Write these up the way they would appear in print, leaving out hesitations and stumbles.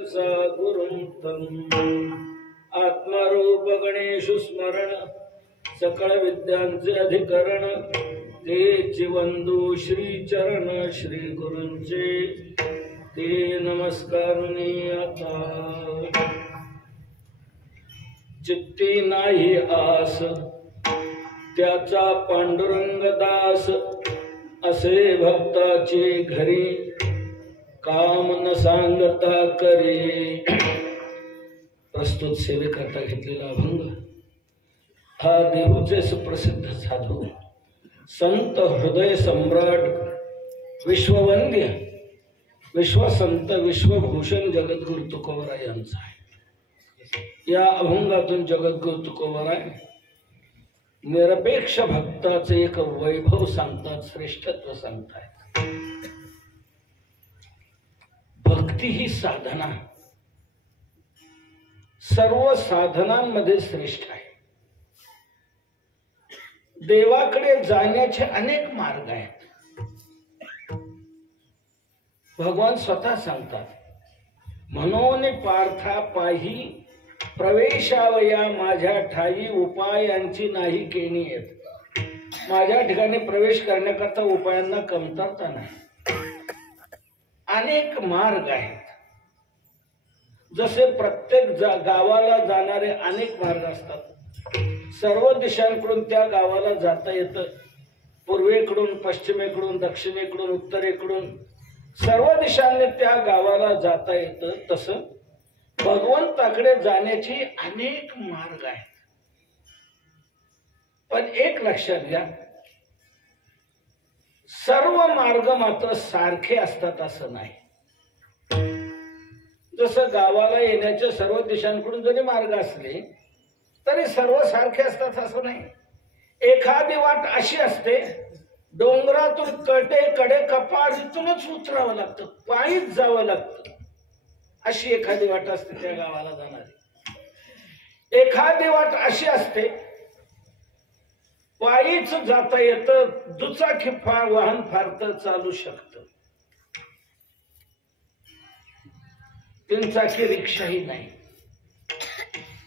गुरुं आत्मरूप गणेशु स्मरण सकळ विद्यांचे अधिकरण ते चिवंदू श्री चरण श्री गुरूंचे ते नमस्कारुनी आता चित्ती नाही आस त्याचा पांडुरंग दास असे भक्ताची घरी काम न सांगता करे। प्रस्तुत सेवेकरता घेतलेला अभंग हा देहूचे सुप्रसिद्ध साधू संत हृदय सम्राट विश्ववंद्य विश्वसंत विश्वभूषण जगद्गुरु तुकोबराय यांचा आहे। या अभंगातून जगद्गुरु तुकोबराय निरपेक्ष भक्ताचे एक वैभव सांगतात, श्रेष्ठत्व सांगतात। भक्ती ही साधना सर्व साधनांमध्ये श्रेष्ठ आहे। देवाकडे जाण्याचे अनेक मार्ग आहेत। भगवान स्वतः सांगतात, म्हणून पार्था पाही प्रवेशावया माझ्या ठाई उपायांची नाही केणी येत। माझ्या ठिकाणी प्रवेश करण्याकरता उपायांना कमतरता नाही। अनेक मार्ग आहेत। जसे प्रत्येक गावाला जाणारे अनेक मार्ग असतात। सर्व दिशांकडून त्या गावाला जाता येतं। पूर्वेकडून, पश्चिमेकडून, दक्षिणेकडून, उत्तरेकडून सर्व दिशांनी त्या गावाला जाता येतं। तसं भगवंताकडे जाण्याची अनेक मार्ग आहेत। पण एक लक्षात घ्या, सर्व मार्ग मात्र सारखे असतात असं नाही। जसं गावाला येण्याच्या सर्व दिशांकडून जरी मार्ग असले तरी सर्व सारखे असतात असं नाही। एखादी वाट अशी असते, डोंगरातून कडेकडे कपारीतूनच उतरावं लागतं, पायीच जावं लागतं। अशी एखादी वाट असते त्या गावाला जाणारी। एखादी वाट अशी असते, पायीच जाता येतं, दुचाकी वाहन फारतर चालू शकतं, तीनचाकी रिक्षाही नाही।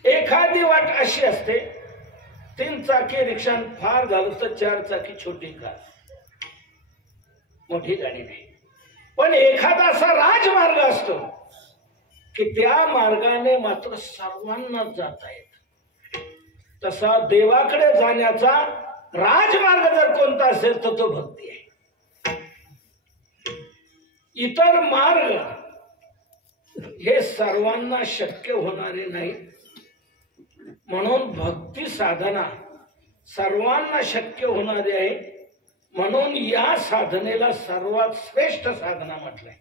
एखादी वाट अशी असते, तीन चाकी रिक्षा फार झालं तर चार चाकी छोटी कार, मोठी गाडी नाही। पण एखादा असा राजमार्ग असतो की त्या मार्गाने मात्र सर्वांना जाता येत। तसा देवाकडे जाण्याचा राजमार्ग जर कोणता असेल तर तो भक्ती आहे। इतर मार्ग हे सर्वांना शक्य होणारे नाही। म्हणून भक्ती साधना सर्वांना शक्य होणारी आहे। म्हणून या साधनेला सर्वात श्रेष्ठ साधना म्हटलंय।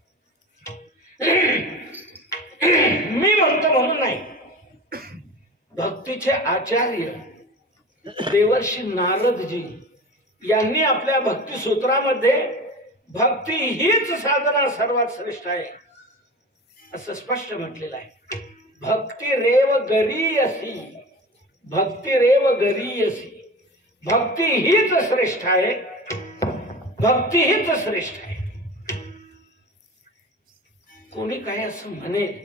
मी म्हणतो म्हणून नाही, भक्तीचे आचार्य देवर्षी नारदजी यांनी आपल्या भक्ती सूत्रामध्ये भक्ती हीच साधना सर्वात श्रेष्ठ आहे असं स्पष्ट म्हटलेलं आहे। भक्तिरेव गरीयसी, भक्तिरेव गरीयसी, भक्ती हीच श्रेष्ठ आहे, भक्ती हीच श्रेष्ठ आहे। कोणी काय असं म्हणेल,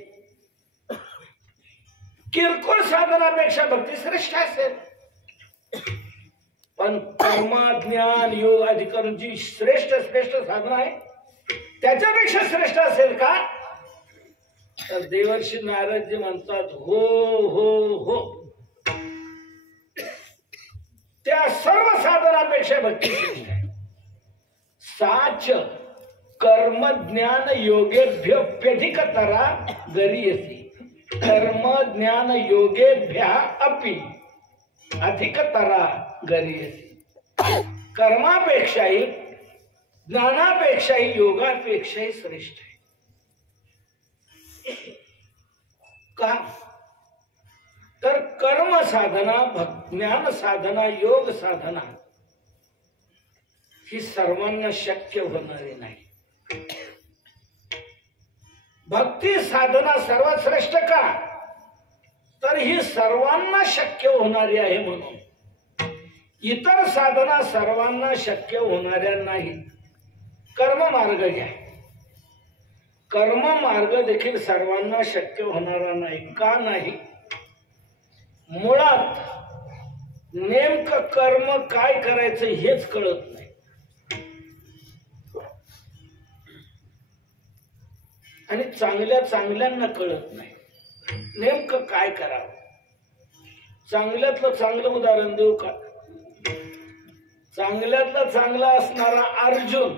किरकोळ साधनापेक्षा भक्ती श्रेष्ठ असेल, पण कर्मज्ञान योग अधिकरण जी श्रेष्ठ साधना आहे त्याच्यापेक्षा श्रेष्ठ असेल का? तर देवर्षी नारदजी म्हणतात, हो हो हो, त्या सर्व साधनापेक्षा भक्ती श्रेष्ठ आहे। साच कर्म ज्ञान योगेभ्योप्यधिकतरा गरीयसी, कर्म ज्ञान योगेभ्य अपि अधिकतरा गरीयसी। कर्मापेक्षाही ज्ञानापेक्षाही योगापेक्षाही श्रेष्ठ आहे। का? तर कर्म साधना, ज्ञान साधना, योग साधना ही सर्वांना शक्य होणारी नाही। भक्ती साधना सर्वात श्रेष्ठ का? तर ही सर्वांना शक्य होणारी आहे म्हणून। इतर साधना सर्वांना शक्य होणाऱ्या नाहीत। कर्म मार्ग घ्या, कर्म मार्ग देखील सर्वांना शक्य होणारा नाही. का नाही? मुळात नेमकं कर्म काय करायचं हेच कळत नाही. आणि चांगल्यांना कळत नाही नेमकं काय करावं. चांगल्यातलं चांगलं उदाहरण देऊ का? चांगल्यातला चांगला असणारा अर्जुन,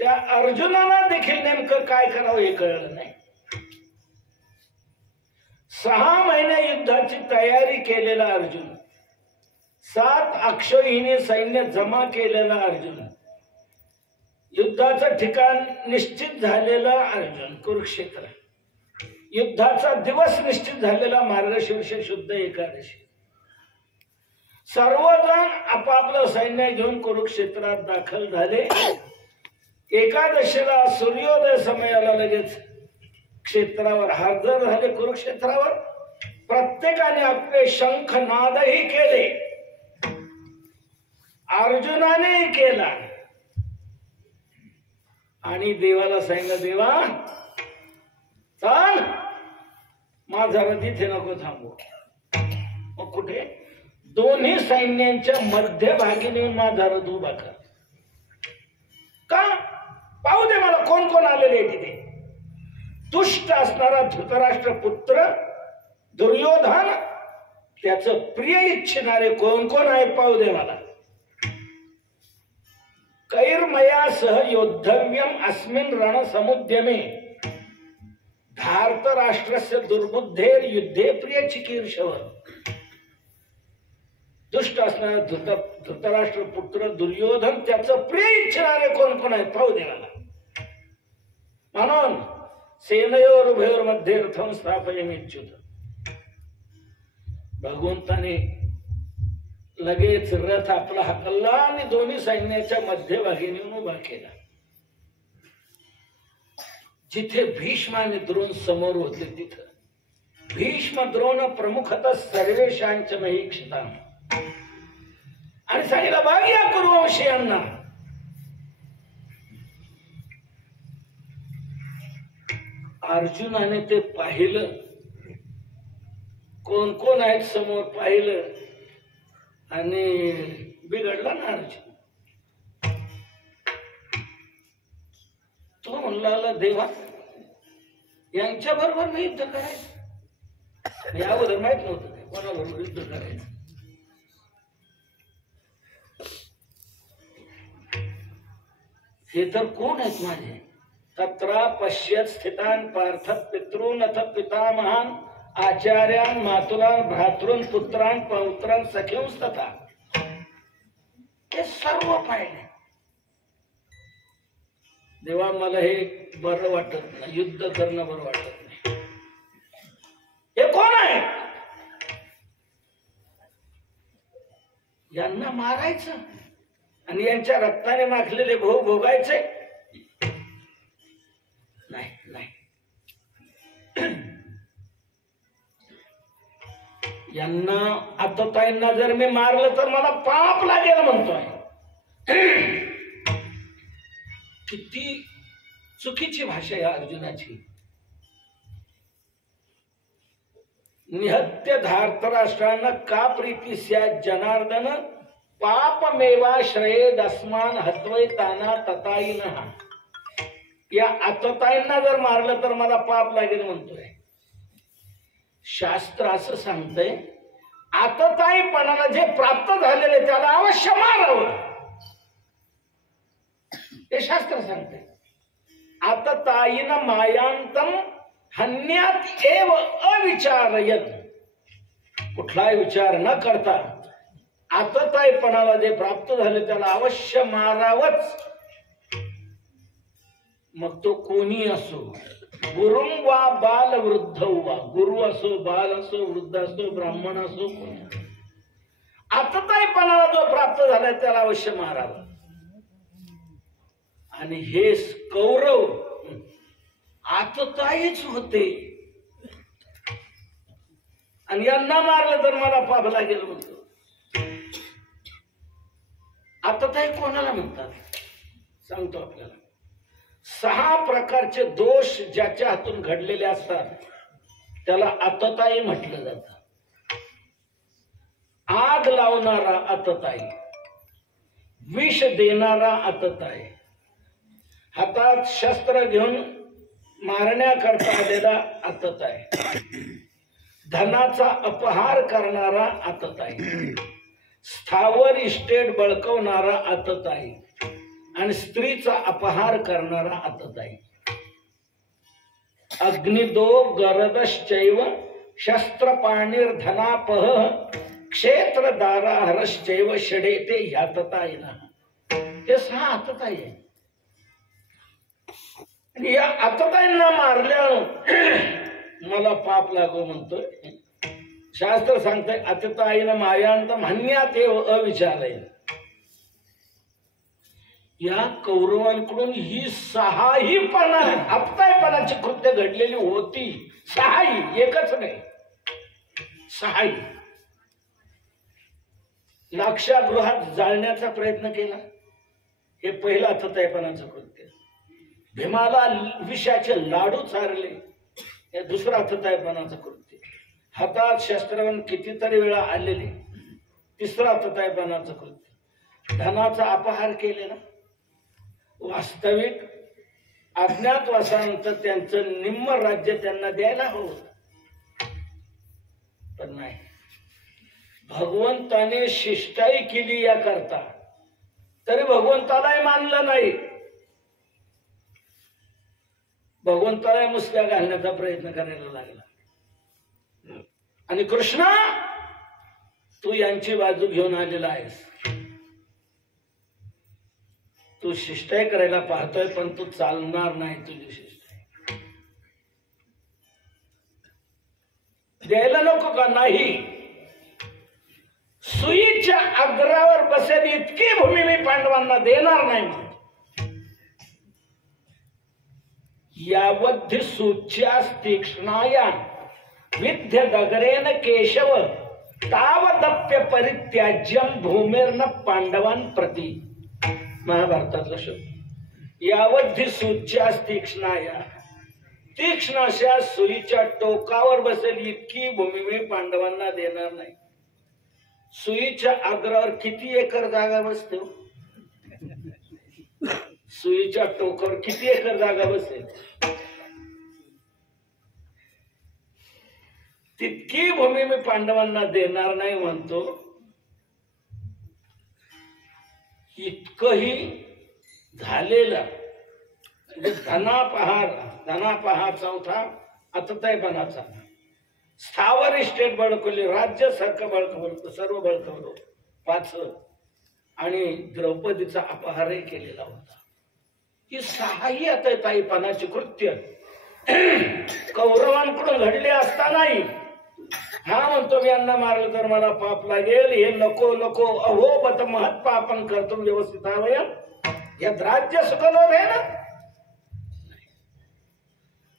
त्या अर्जुनाला देखील नेमकं काय करावं हे कळलं नाही. 6 महिने युद्धाची तयारी केलेला अर्जुन, 7 अक्षौहिणी सैन्य जमा केलेला अर्जुन, युद्धाचं ठिकाण निश्चित झालेला अर्जुन कुरुक्षेत्र, युद्धाचा दिवस निश्चित झालेला मार्गशीर्ष शुद्ध एकादशी, सर्वजण आपापलं सैन्य घेऊन कुरुक्षेत्रात दाखल झाले. एकादशीला सूर्योदय समयाला लगेच क्षेत्रावर हजर झाले. कुरुक्षेत्रावर प्रत्येकाने आपले शंखनादही केले, अर्जुनाने केला आणि देवाला सांगितलं, देवा चाल, माझा रथ इथे नको थांबू. मग कुठे? दोन्ही सैन्यांच्या मध्यभागी नेऊन माझा रथ उभा कर. का? पाहू दे मला कोण कोण आलेले तिथे. दुष्ट असणारा धृतराष्ट्र पुत्र दुर्योधन, त्याचं प्रिय इच्छिणारे कोण कोण आहे पाहू दे मला. कैर्मया सह योद्धव्यम अस्मिन् रण समुद्यमे धार्तराष्ट्रस्य दुर्बुद्धेर युद्धे प्रिय चिकीर्षव. दुष्ट असणारा धृतराष्ट्र पुत्र दुर्योधन, त्याचं प्रिय इच्छिणारे कोण कोण आहेत पाहू दे मला. म्हणून सेनयोर उभयोर मध्ये रथम स्थापयमिच्युत. भगवंताने लगेच रथ आपला हाकलला आणि दोन्ही सैन्याच्या मध्यभागी नेऊन उभा केला. जिथे भीष्म आणि द्रोण समोर होते तिथं भीष्म द्रोण प्रमुखतः सर्वेशांच महीक्षिता आणि सांगितलं, बघ या कुरुवंशीयांना. अर्जुनाने ते पाहिलं, कोण कोण आहेत समोर पाहिलं आणि बिघडला ना अर्जुन. तो म्हणला, देवा यांच्या बरोबर मी युद्ध करायचं. याबद्दल माहित नव्हतं कोणाबरोबर युद्ध करायचं. हे तर कोण आहेत माझे? तत्रा पश्यत स्थितान पार्थ पितॄन अथ पितामहान आचार्यान मातुलान भ्रातृन पुत्रान पौत्रान सखींस तथा. हे सर्व पाहिले. देवा मला हे बरं वाटत नाही, युद्ध करणं बरं वाटत नाही. हे कोण आहे? यांना मारायचं आणि यांच्या रक्ताने माखलेले भोग भोगायचे? नाही नाही. यांना आतताईंना जर मी मारलं तर मला पाप लागेल म्हणतोय. किती चुकीची भाषा आहे अर्जुनाची. निहत्य धार्तराष्ट्रांना का प्रीती स्यात् जनार्दन पापमेवाश्रयेद अस्मान हत्वैताना तताईनः. या आतताईंना जर मारलं तर मला पाप लागेल म्हणतोय. शास्त्र असं सांगतंय, आतताईपणाला जे प्राप्त झालेले त्याला अवश्य मारावं. हे शास्त्र सांगते. आतताईन मायांतम हन्यात एव अविचारयत. कुठलाही विचार न करता आतताईपणाला जे प्राप्त झाले त्याला अवश्य मारावंच. मग तो कोणी असो, गुरुं वा बाल वृद्ध वा. गुरु असो, बाल असो, वृद्ध असो, ब्राह्मण असो, कोणी. आतताईपणाला जो प्राप्त झालाय त्याला अवश्य मारावं. आणि हे कौरव आतताईच होते आणि यांना मारलं तर मला पाप लागेल म्हणतो. आतताई कोणाला म्हणतात सांगतो आपल्याला. 6 प्रकारचे दोष ज्याच्या हातून घडलेले असतात त्याला आतताई म्हटलं जातं. आग लावणारा आतताई, विष देणारा आतताई, हातात शस्त्र घेऊन मारण्याकरता आलेला आतताई, धनाचा अपहार करणारा आतताई, स्थावर इस्टेट बळकवणारा आतताई आणि स्त्रीचा अपहार करणारा आतताई. अग्निदो गरदश्चैव शस्त्रपाणिर्धनापह क्षेत्रदारा हरश्चैव षडेते ह्यातताईना. हे 6 आतताई आहे. आणि या आतताईंना मारल्यानं मला पाप लागो म्हणतोय. शास्त्र सांगतंय आतताईनं मायांत म्हणण्यात अविचारय. या कौरवांकडून ही 6ही आतताईपणाची कृत्य घडलेली होती. 6ही, एकच नाही, 6ही. लाक्षागृहात जाळण्याचा प्रयत्न केला, हे पहिलं आतताईपणाचं कृत्य. भीमाला विषाचे लाडू चारले, हे दुसरं आतताईपणाचं कृत्य. हातात शस्त्रवण कितीतरी वेळा आलेले, तिसरं आतताईपणाचं कृत्य. धनाचा अपहार केलेला. वास्तविक अज्ञातवासानंतर त्यांचं निम्म राज्य त्यांना द्यायला हवं, पण नाही. भगवंताने शिष्टाई केली या करता, तरी भगवंतालाही मानलं नाही. भगवंताला मुसक्या घालण्याचा प्रयत्न करायला लागला. आणि कृष्णा, तू यांची बाजू घेऊन आलेला आहेस. तू शिष्टाई करायला पाहतोय, पण तू चालणार नाही तुझी शिष्टाई. द्यायला नको का? नाही. सुईच्या अग्रावर बसेल इतकी भूमी मी पांडवांना देणार नाही. यावद्ध सूच्यास तीक्ष्णाया विद्य दगरेन केशव तावदप्य परित्याज्यम भूमिर्न पांडवान प्रती. महाभारतातला शब्द. यावद्ध सूच्यास तीक्ष्णाया, तीक्ष्ण अशा सुईच्या टोकावर बसेल इतकी भूमी मी पांडवांना देणार नाही. सुईच्या अग्रावर किती एकर जागा बसते? सुईच्या टोकावर किती एकर जागा बसेल? तितकी भूमी मी पांडवांना देणार नाही म्हणतो. इतकंही झालेलं म्हणजे धनापहार चौथा आतताईपणाचा. स्थावर इस्टेट बळकवली, राज्य सारखं बळकवलं, सर्व बळकवलं, 5. आणि द्रौपदीचा अपहारही केलेला होता. ही 6ही आतताईपणाची कृत्य कौरवांकडून घडले असतानाही हा म्हणतो मी यांना मारलं तर मला पाप लागेल, हे नको नको, अहो बत महत् पापन करतो व्यवस्थित हवय, यात राज्य सुखलोभ आहे ना.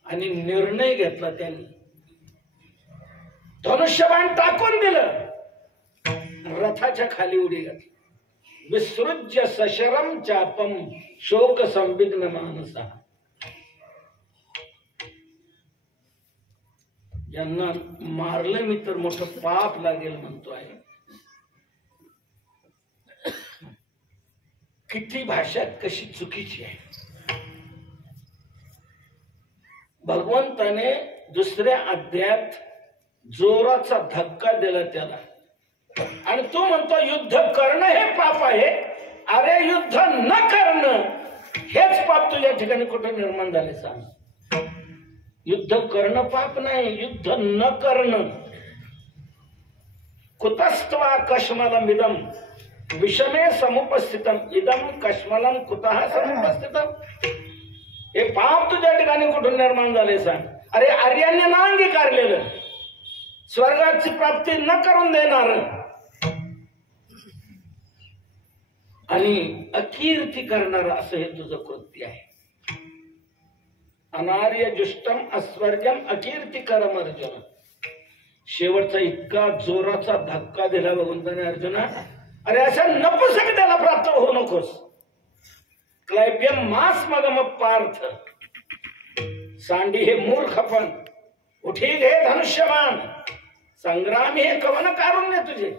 आणि निर्णय घेतला त्यांनी, धनुष्यबाण टाकून दिलं, रथाच्या खाली उडी घातली. विसृज्य सशरम चापम शोक संविग्न मानसा. यांना मारलं मी तर मोठं पाप लागेल म्हणतो आहे. किती भाषा कशी चुकीची आहे. भगवंताने दुसऱ्या अध्यायात जोराचा धक्का दिला त्याला, आणि तो म्हणतो युद्ध करणं हे पाप आहे. अरे युद्ध न करणं हेच पाप तुझ्या ठिकाणी कुठे निर्माण झाले सांग. युद्ध करणं पाप नाही, युद्ध न करणं. कुतस्त्वा कश्मलम इदम विषमे समुपस्थितम इदम कश्मलम कुतः समुपस्थितम. हे पाप तुझ्या ठिकाणी कुठून निर्माण झाले सांग. अरे आर्यांनी ना अंगीकारलेलं, स्वर्गाची प्राप्ती न करून देणार आणि अकीर्ती करणार असं हे तुझं कृत्य आहे. अनार्य जुष्टम अस्वर्गम अकीर्ती करम अर्जुन. शेवटचा इतका जोराचा धक्का दिला भगवंताने अर्जुना, अरे अशा नपुसक त्याला प्राप्त होऊ नकोस. क्लैप्यम मास मगम पार्थ, सांडी हे मूर्खपण, उठी घे धनुष्यबाण, संग्राम हे कवन कारुण्य तुझे.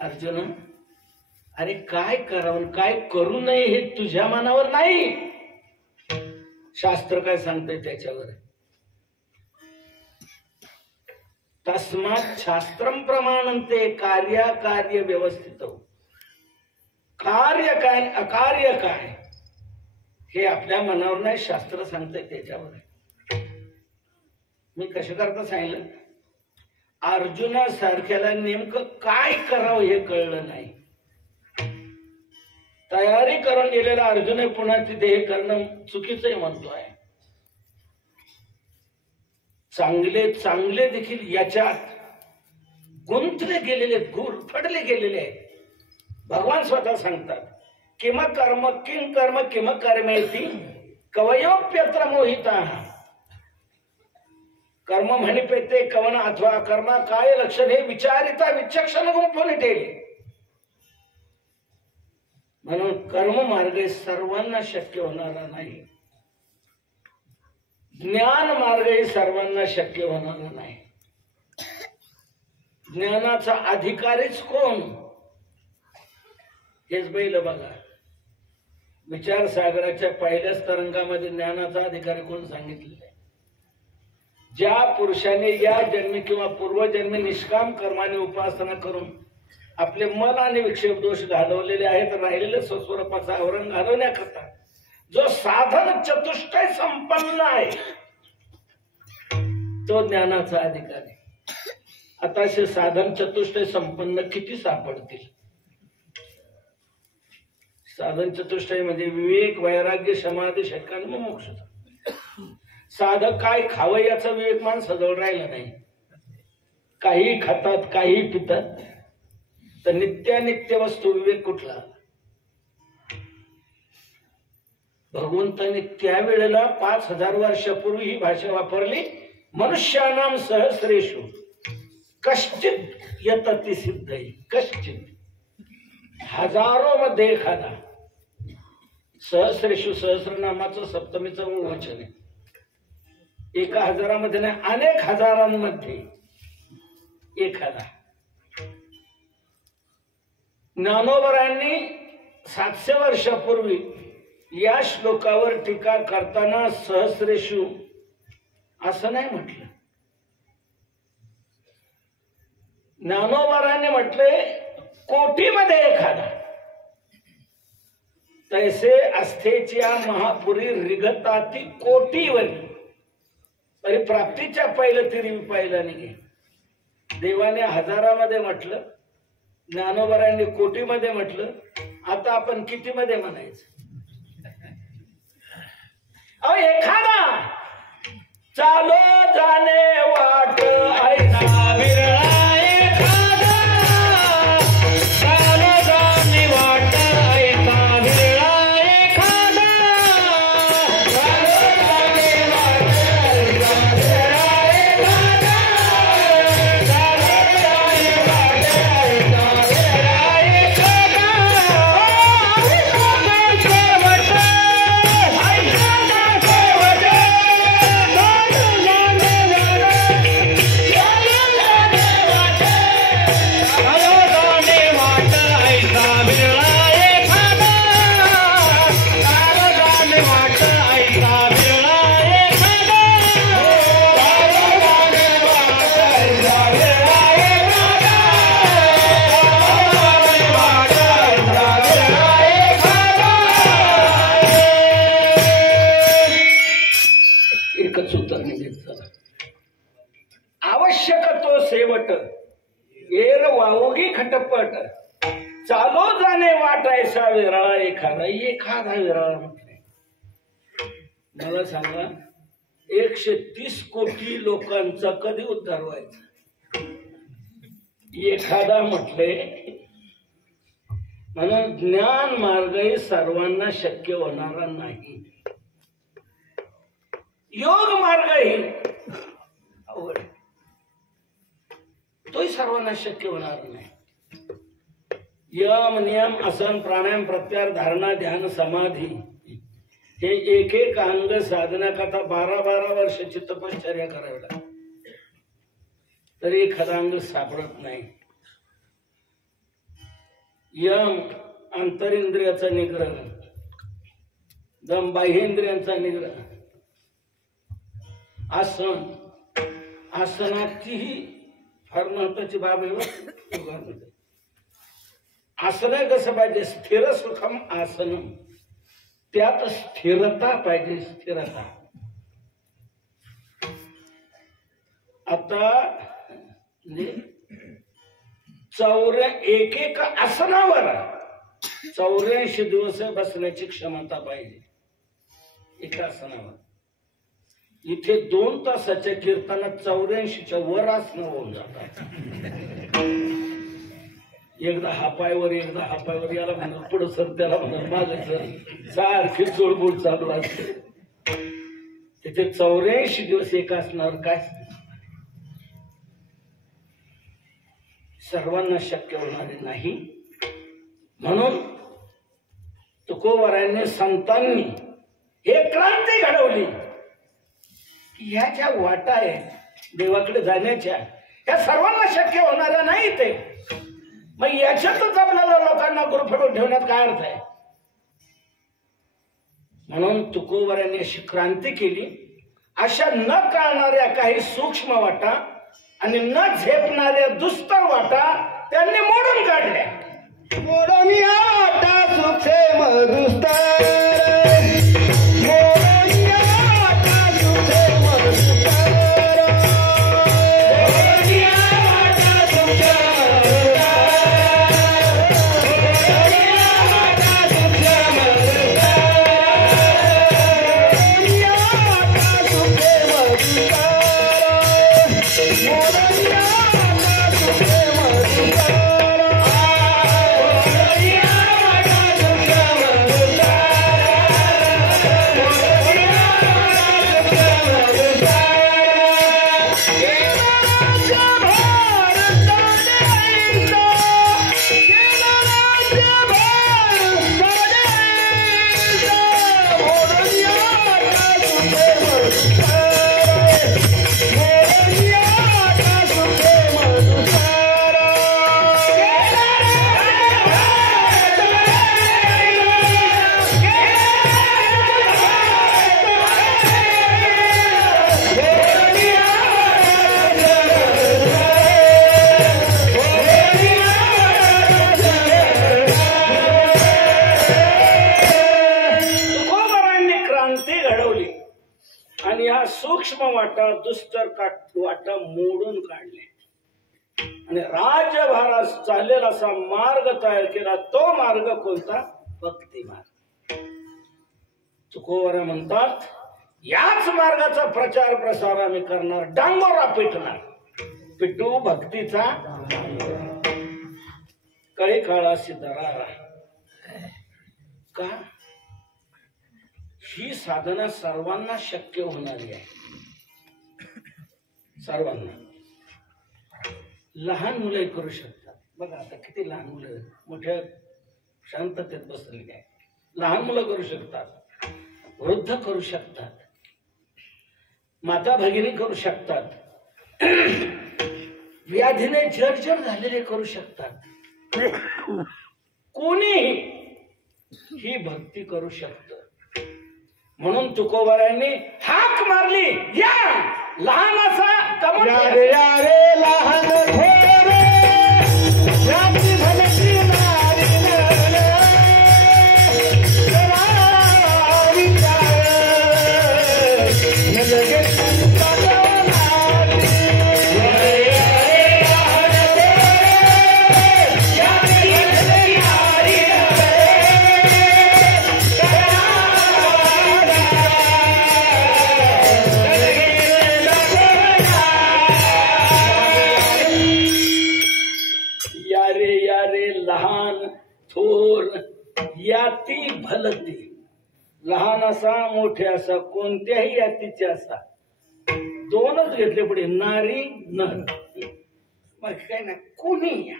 अर्जुन, अरे काय करावं काय करू नये हे तुझ्या मनावर नाही, शास्त्र काय सांगतंय त्याच्यावर. तस्मात् शास्त्रम प्रमाणन्ते कार्य व्यवस्थित. कार्य काय अकार्य काय हे आपल्या मनावर नाही, शास्त्र सांगतंय त्याच्यावर. मी कशा करता सांगितलं, अर्जुनासारख्याला नेमकं काय करावं हे कळलं नाही. तयारी करून गेलेला अर्जुन पुन्हा तिथे हे करणं चुकीचं म्हणतोय. चांगले चांगले देखील याच्यात गुंतले गेलेले, गुरफडले गेलेले आहेत. भगवान स्वतः सांगतात, किम कर्म किम कर्म किम कर्मेति कवयोप्यत्र मोहिता. कर्म म्हणिपेते कवन अथवा कर्मा काय लक्षण हे विचारिता विचक्षण गुंफून ठेवले. म्हणून कर्म मार्ग सर्वांना शक्य होणारा नाही, ज्ञान मार्ग सर्वांना शक्य होणारा नाही. ज्ञानाचा अधिकारीच कोण हेच बैल बघा. विचारसागराच्या पहिल्याच तरंगामध्ये ज्ञानाचा अधिकारी कोण सांगितलेला आहे. ज्या पुरुषाने या जन्मी किंवा पूर्वजन्मी निष्काम कर्माने उपासना करून आपले मन आणि विक्षेप दोष घालवलेले आहेत, राहिलेले स्वस्वरूपाचा आवरण घालवण्याकरता जो साधन चतुष्टय संपन्न आहे तो ज्ञानाचा अधिकारी. आता असे साधन चतुष्टय संपन्न किती सापडतील. साधन चतुष्टय म्हणजे विवेक, वैराग्य, समाधी, षटकान, मोक्ष. साधक काय खावं याचा विवेक माणसाजवळ राहिला नाही. काही खातात, काही पितात, तर नित्यानित्य वस्तू विवेक कुठला. भगवंताने त्यावेळेला 5000 वर्षापूर्वी ही भाषा वापरली. मनुष्यानाम सहस्रेषु कश्चित यतति सिद्धई. कश्चित हजारो मध्ये एखादा. सहस्रेषु सहस्रनामाचं सप्तमीचं वचन आहे. एका हजारामध्ये नाही, अनेक हजारांमध्ये एखादा. ज्ञानोबरांनी 700 वर्षापूर्वी या श्लोकावर टीका करताना सहस्रेषु असं नाही म्हटलं. ज्ञानोबरांनी म्हटले कोटीमध्ये एखादा. तैसे अस्थेच्या महापुरी रिगताती कोटीवरी. तरी प्राप्तीच्या पहिलं तरी पाहिलं नाही. देवाने हजारामध्ये म्हटलं, ज्ञानोबरांनी कोटीमध्ये म्हटलं. आता आपण कितीमध्ये म्हणायचं. एखादा चालो जाणे वाट ऐसा विरळा. एखादा चालो जाणे वाट ऐसा विरळा. एखादा चालो जाणे वाट ऐसा विरळा. एखादा चालो जाणे वाट ऐसा विरळा. एखादा आवश्यक तो सेवट एर वावगी खटपट. चालो जाणे वाट ऐसा विरळा. एखादा विरळा म्हटले. मला सांगा 130 कोटी लोकांचा कधी उद्धार व्हायचा. एखादा म्हटले. म्हणून ज्ञान मार्गही सर्वांना शक्य होणारा नाही. योग मार्गही अवघड, तोही सर्वांना शक्य होणार नाही. यम नियम आसन प्राणायाम प्रत्याहार धारणा ध्यान समाधी हे एक एक अंग साधण्याकरता 12-12 वर्षाची तपश्चर्या करावी लागते, तरी एखादा अंग सापडत नाही. यम अंतरिंद्रियाचा निग्रह, दम बाह्येंद्रियांचा निग्रह. आसन, आसनाचीही फार महत्वाची बाब आहे. आसन कसं पाहिजे? स्थिर सुखम आसनम, त्यात स्थिरता पाहिजे, स्थिरता. आता एक एक आसनावर 84 दिवस बसण्याची क्षमता पाहिजे एका आसनावर. इथे 2 तासाच्या कीर्तनात 84च्या वर आसन होऊन जातात. एकदा हा पायवर एकदा हा पायवर, याला म्हणत पुढं सर त्याला म्हणत मागे सर, सारखी चोळबोळ चालू असते. तिथे 84 दिवस एका आसनावर काय सर्वांना शक्य होणारे नाही. म्हणून तुकोबारायांनी संतांनी हे क्रांती घडवली. ह्या ज्या वाटा आहेत देवाकडे जाण्याच्या, ह्या सर्वांना शक्य होणाऱ्या नाही. ते मग याच्यातच आपल्याला लोकांना गुरफटून ठेवण्यात काय अर्थ आहे? म्हणून तुकोबारायांनी अशी क्रांती केली. अशा न कळणाऱ्या काही सूक्ष्म वाटा आणि न झेपणाऱ्या दुस्तर वाटा त्यांनी मोडून काढल्या. मोडून वाटा सूक्ष्म दुस्तर, सूक्ष्म वाटा दुस्तर वाटा मोडून काढले आणि राज्यभारास चालेल असा मार्ग तयार केला. तो मार्ग कोणता? भक्ती मार्ग. तुकोबारा म्हणतात याच मार्गाचा प्रचार प्रसार आम्ही करणार, डांगोरा पिटणार. पिटू भक्तीचा काही काळाशी दरारा. का? ही साधना सर्वांना शक्य होणारी आहे. सर्वांना. लहान मुलं करू शकतात. बघा आता किती लहान मुलं मोठ्या शांततेत बसलेली आहे. लहान मुलं करू शकतात, वृद्ध करू शकतात, माता भगिनी करू शकतात, व्याधीने जर्जर झालेले करू शकतात. कोणीही ही भक्ती करू शकत. म्हणून तुकोबारायांनी हाक मारली, या लहानाचा कमळ लहान याती भलती. लहान असा मोठे असा कोणत्याही यातीचे असा, दोनच घेतले पुढे, नारी नर. मग काय ना कोणी या.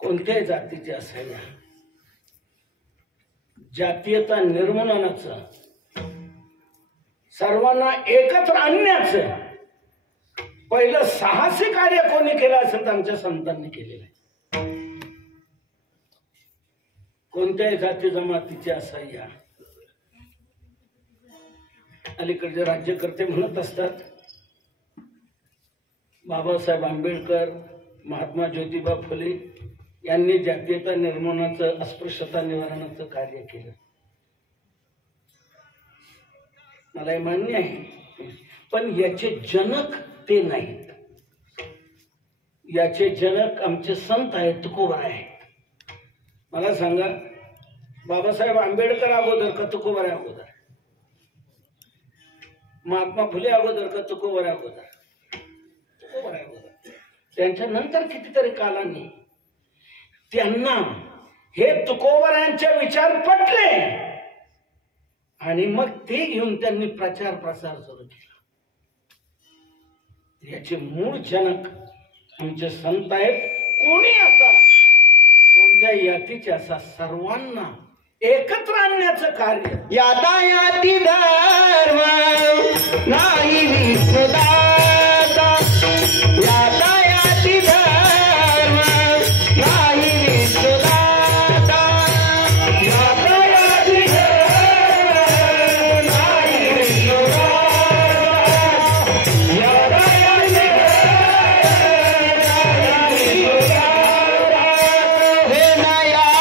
कोणत्याही जातीचे असायला जातीयता निर्मूलनाचं, सर्वांना एकत्र आणण्याचं पहिलं साहसी कार्य कोणी केलं असेल तर आमच्या संतांनी केलेलं आहे. कोणत्याही जाती जमातीचे असायला अलीकडचे राज्यकर्ते म्हणत असतात बाबासाहेब आंबेडकर, महात्मा ज्योतिबा फुले यांनी जातीयता निर्मूलनाचं, अस्पृश्यता निवारणाचं कार्य केलं. मला हे मान्य आहे, पण याचे जनक ते नाहीत. याचे जनक आमचे संत आहेत, तुकोबराय आहेत. मला सांगा, बाबासाहेब आंबेडकर अगोदर का तुकोबराय अगोदर? महात्मा फुले अगोदर का तुकोबराय अगोदर? तुकोबराय अगोदर. त्यांच्या नंतर कितीतरी कालांनी त्यांना हे तुकोबरायांचे विचार पटले आणि मग ते घेऊन त्यांनी प्रचार प्रसार सुरू केला. याचे मूळ जनक आमचे संत आहेत. कोणी असा, कोणत्या यातीचे असा, सर्वांना एकत्र आणण्याचं कार्य. यातायाती धर्म नाही विश्वदाता, यातायाती धर्म नाही विश्वदाता, यातायाती धर्म नाही विश्वदाता, यातायाती हे नया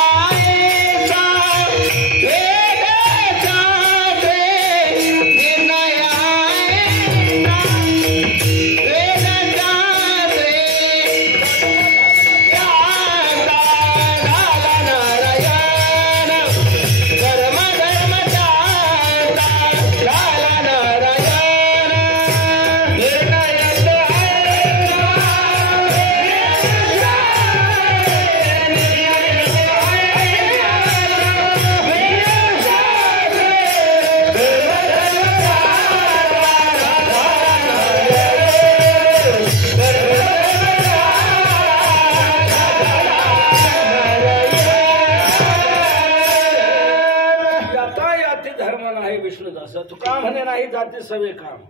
तुका म्हणे नाही जाती सवे काम.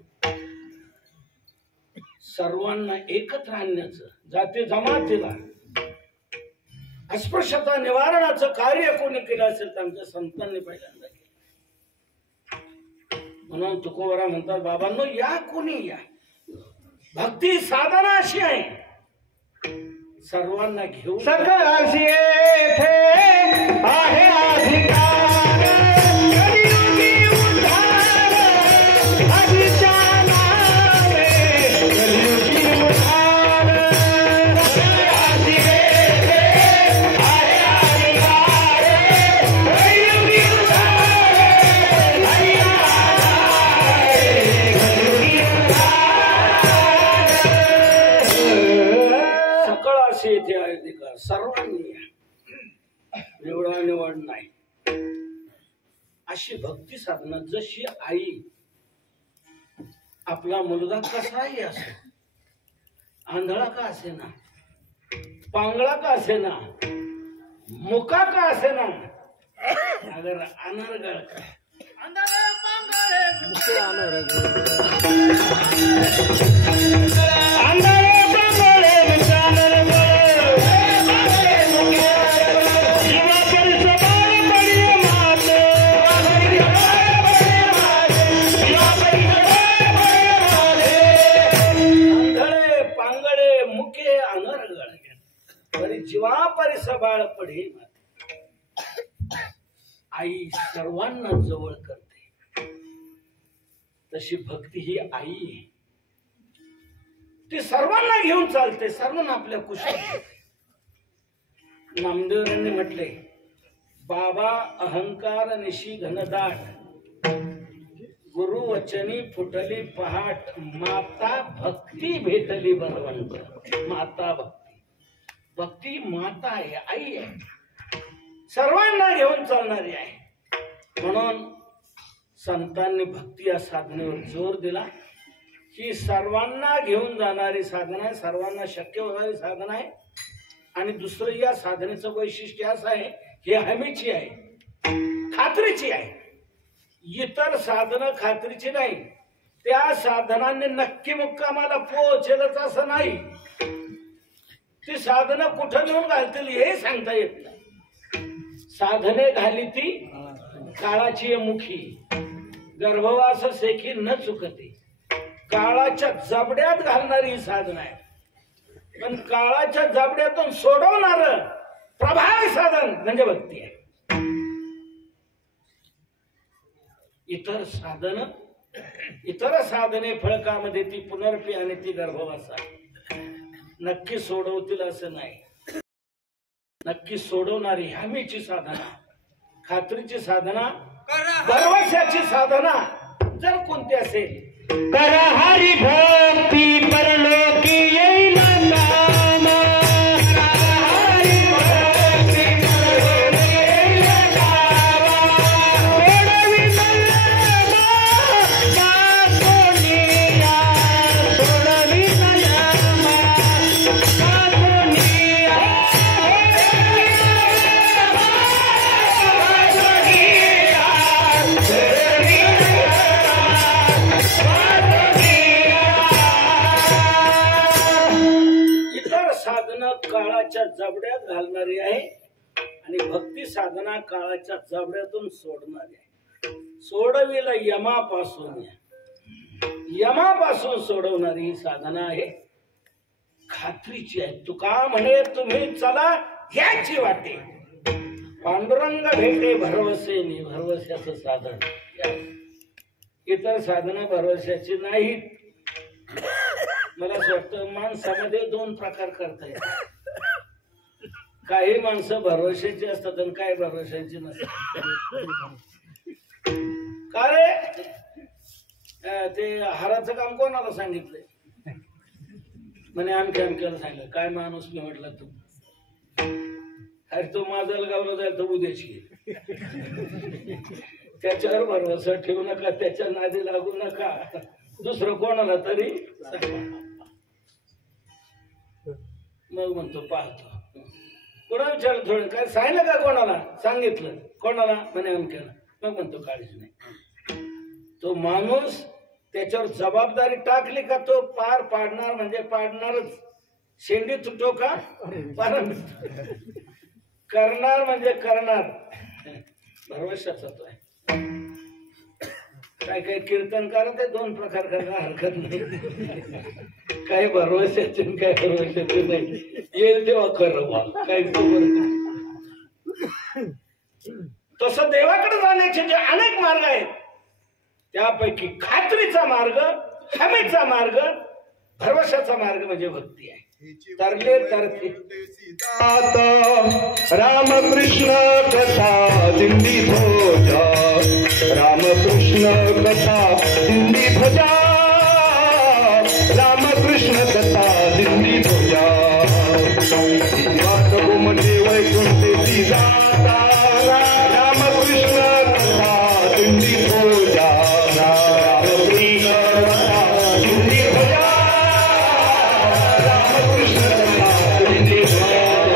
सर्वांना एकत्र आणण्याचं, जाती जमातीला अस्पृश्यता निवारणाचं कार्य कोणी केलं असेल तर आमच्या संतांनी पहिल्यांदा केलं. म्हणून तुकोबरा म्हणतात, बाबांनो या, कोणी या. भक्ती साधना अशी आहे, सर्वांना घेऊन सकळाशी येथे आहे अधिकार, सर्वांनी निवडा निवड नाही. अशी भक्ती साधना, जशी आई आपला मुलगा कसाही असो, आंधळा का असेना, पांगळा का असेना, मुका का असेना, अगर अनर्गळ का जीवा परिसबाळ पडे. आई सर्वांना जवळ करते, तशी भक्ती ही आई आहे. ती सर्वांना घेऊन चालते, सर्वांना आपल्या कुशीत. नामदेवांनी म्हटले, बाबा अहंकार निशी घनदाट, गुरु वचनी फुटली पहाट, माता भक्ती भेटली बलवंत. माता भक्ती, भक्ती माता आहे, आई आहे, सर्वांना घेऊन चालणारी आहे. म्हणून संतांनी भक्ती या साधनेवर जोर दिला. ही सर्वांना घेऊन जाणारी साधना आहे, सर्वांना शक्य होणारी साधना आहे. आणि दुसरं या साधनेचं वैशिष्ट्य असं आहे, हे हमीची आहे, खात्रीची आहे. इतर साधनं खात्रीची नाही. त्या साधनाने नक्की मुक्कामाला पोहोचेलच असं नाही. ती साधनं कुठं नेऊन घालतील हे सांगता येत नाही. साधने घाली ती काळाची मुखी, गर्भवास सेखी न चुकते. काळाच्या जबड्यात घालणारी ही साधन आहे. पण काळाच्या जबड्यातून सोडवणार प्रभावी साधन म्हणजे भक्ती आहे. इतर साधने फळकामध्ये ती पुनर्पी आणि ती गर्भवासा नक्की सोडवतील असं नाही. नक्की सोडवणारी हमीची साधना, खात्रीची साधना, भरवशाची साधना जर कोणती असेल, कर हरि भक्ती परलोकी येईल नाम. हरि भक्ती परलोकी येईल नाम. सोडवी नयमा पातोनिया, सोडवी नयमा पातोनिया. इतर साधना काळाच्या जबड्यात घालणारी आहे आणि भक्ती साधना काळाच्या जबड्यातून सोडणारी आहे. सोडविला यमापासून सोडवणारी ही साधना आहे, खात्रीची आहे. तुका म्हणे तुम्ही चला ह्याची वाटे, पांडुरंग भेटे भरवसेनी, भरवशाचं साधन. इतर साधना भरवशाची नाहीत. मला असं वाटतं माणसामध्ये दोन प्रकार करता येतात. काही माणसं भरवशाची असतात आणि काही भरवशाची नसतात. का रे ते हाराचं काम कोणाला सांगितलंय? म्हणे आमक्याला सांगितलं. काय माणूस मी म्हटलं तू? अरे तो माजलगावला जायला तर उद्याची. त्याच्यावर भरवसा ठेवू नका, त्याच्या नादी लागू नका. दुसरं कोणाला तरी मग म्हणतो पाहतो. कोणा विचारलं थोडं काय सांगितलं का? कोणाला सांगितलं? कोणाला? म्हणे अमक्याला. मग म्हणतो काळीच नाही. तो माणूस त्याच्यावर जबाबदारी टाकली का तो पार पाडणार म्हणजे पाडणारच. शेंडी तुटो का पारण करणार म्हणजे करणार. भरवशाचा तो आहे. काय काय कीर्तनकार ते दोन प्रकार करायला हरकत नाही. काही भरवशाचे काय भरवशाचे नाही. येईल तेव्हा खरं काही तसं देवाकडे जाण्याचे जे अनेक मार्ग आहेत त्यापैकी खात्रीचा मार्ग, हमीचा मार्ग, भरवशाचा मार्ग म्हणजे भक्ती आहे. तरले तरते रामकृष्ण कथा दिंडी भोजा, रामकृष्ण कथा दिंडी भोजा, रामकृष्ण कथा दिंडी भोजा. गोमटे वैकुंठेची जाता, रामकृष्ण कथा दिंडी भोजा, रामकृष्ण कथा दिंडी भोजा, रामकृष्ण कथा दिंडी भोजा.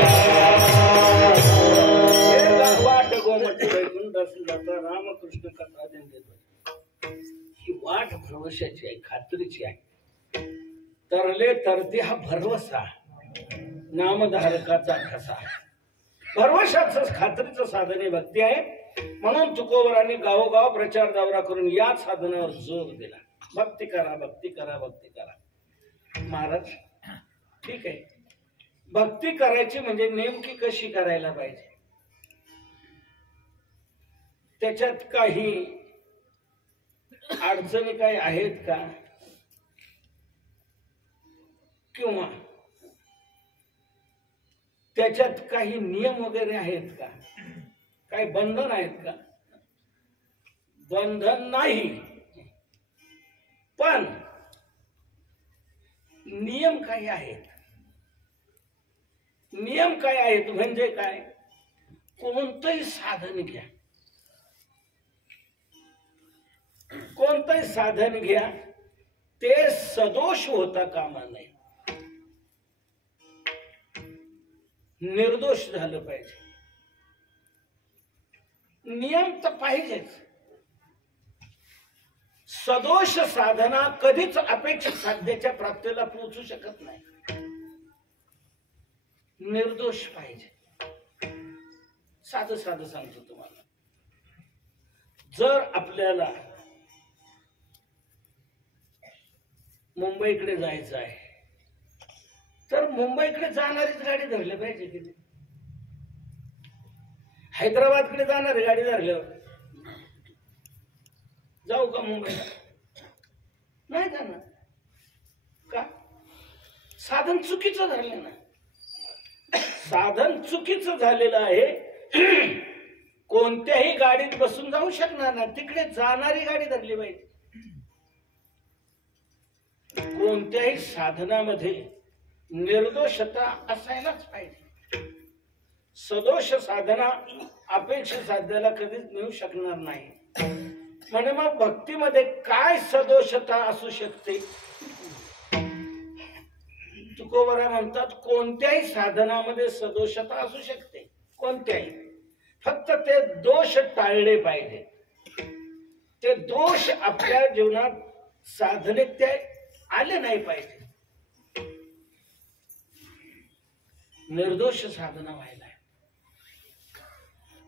वाट गोमटी वैकुंठ असेल जाता रामकृष्ण कथा दिंडी भोजा. ही वाट भरवशाची आहे, खात्रीची आहे. तरले तरते हा भरवसा, नामधारकाचा ठसा. भरवशाचं खात्रीचं साधने भक्ती आहे. म्हणून तुकोबरांनी गावोगाव प्रचार दौरा करून या साधनावर जोर दिला. भक्ती करा, भक्ती करा, भक्ती करा. महाराज ठीक आहे, भक्ती करायची म्हणजे नेमकी कशी करायला पाहिजे? त्याच्यात काही अडचणी काही आहेत का? किंवा त्याच्यात काही नियम वगैरे आहेत का? काही बंधन आहेत का? बंधन नाही, पण नियम काही आहेत. नियम काय आहेत म्हणजे काय? कोणतंही साधन घ्या, कोणतंही साधन घ्या, ते सदोष होता कामा नये. निर्दोष झालं पाहिजे. नियम तर पाहिजेच. सदोष साधना कधीच अपेक्षित साध्याच्या प्राप्तीला पोहोचू शकत नाही. निर्दोष पाहिजे. साधं साधं सांगतो तुम्हाला. जर आपल्याला मुंबईकडे जायचं आहे तर मुंबईकडे जाणारीच गाडी धरली पाहिजे की नाही? हैदराबादकडे जाणारी गाडी धरल्यावर जाऊ का मुंबईला? नाही जाणार. का? साधन चुकीचं झालं ना. साधन चुकीचं झालेलं आहे. कोणत्याही गाडीत बसून जाऊ शकणार ना. तिकडे जाणारी गाडी धरली पाहिजे. कोणत्याही साधनामध्ये निर्दोषता असायलाच पाहिजे. सदोष साधना अपेक्षा साध्याला कधीच मिळू शकणार नाही. म्हणजे मग भक्तीमध्ये काय सदोषता असू शकते? तुकोबरा म्हणतात कोणत्याही साधनामध्ये सदोषता असू शकते. कोणत्याही. फक्त ते दोष टाळले पाहिजे. ते दोष आपल्या जीवनात साधनेत ते आले नाही पाहिजे. निर्दोष साधना व्हायला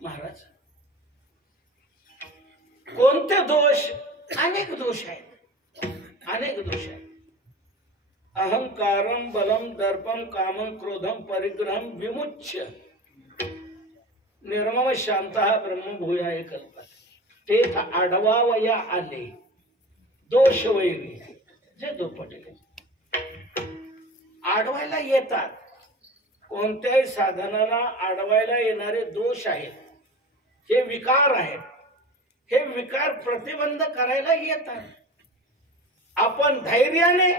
महाराज. कोणते दोष? अनेक दोष आहेत. अनेक दोष आहेत. अहंकारम बलम दर्पम कामम क्रोधम परिग्रहम विमुच्य निर्मम शांत ब्रह्मभूयाय कल्पत. तेथ आढवावया आले दोष वैरी जे दुपटले. आडवायला येतात. कोणत्याही साधनाला आडवायला येणारे दोष आहेत. हे विकार आहेत. हे विकार प्रतिबंध करायला येतात. आपण धैर्याने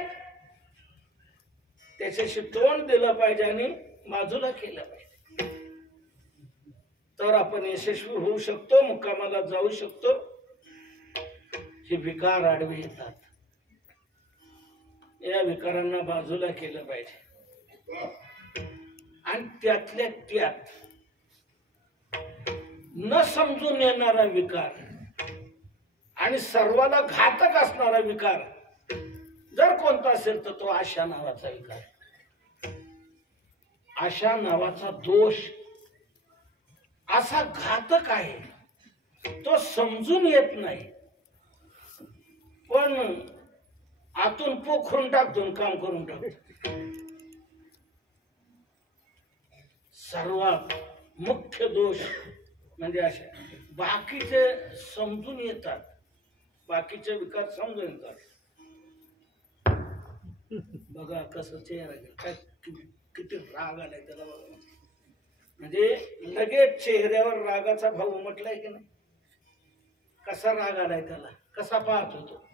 त्याच्याशी तोंड दिलं पाहिजे आणि बाजूला केलं पाहिजे. तर आपण यशस्वी होऊ शकतो. मुक्कामाला जाऊ शकतो. हे विकार आडवे येतात. या विकारांना बाजूला केलं पाहिजे. आणि त्यातल्या त्यात न समजून येणारा विकार आणि सर्वाला घातक असणारा विकार जर कोणता असेल तर तो आशा नावाचा विकार. आशा नावाचा दोष असा घातक आहे. तो समजून येत नाही पण आतून पोखरून टाकतो, काम करून टाकतो. सर्वात मुख्य दोष म्हणजे अशा. बाकीचे समजून येतात. बाकीचे विकार समजून येतात. बघा कसं चेहरा काय किती राग आलाय त्याला बघा. म्हणजे लगेच चेहऱ्यावर रागाचा भाव उमटलाय की नाही. कसा राग आलाय त्याला, कसा पाहत होतो.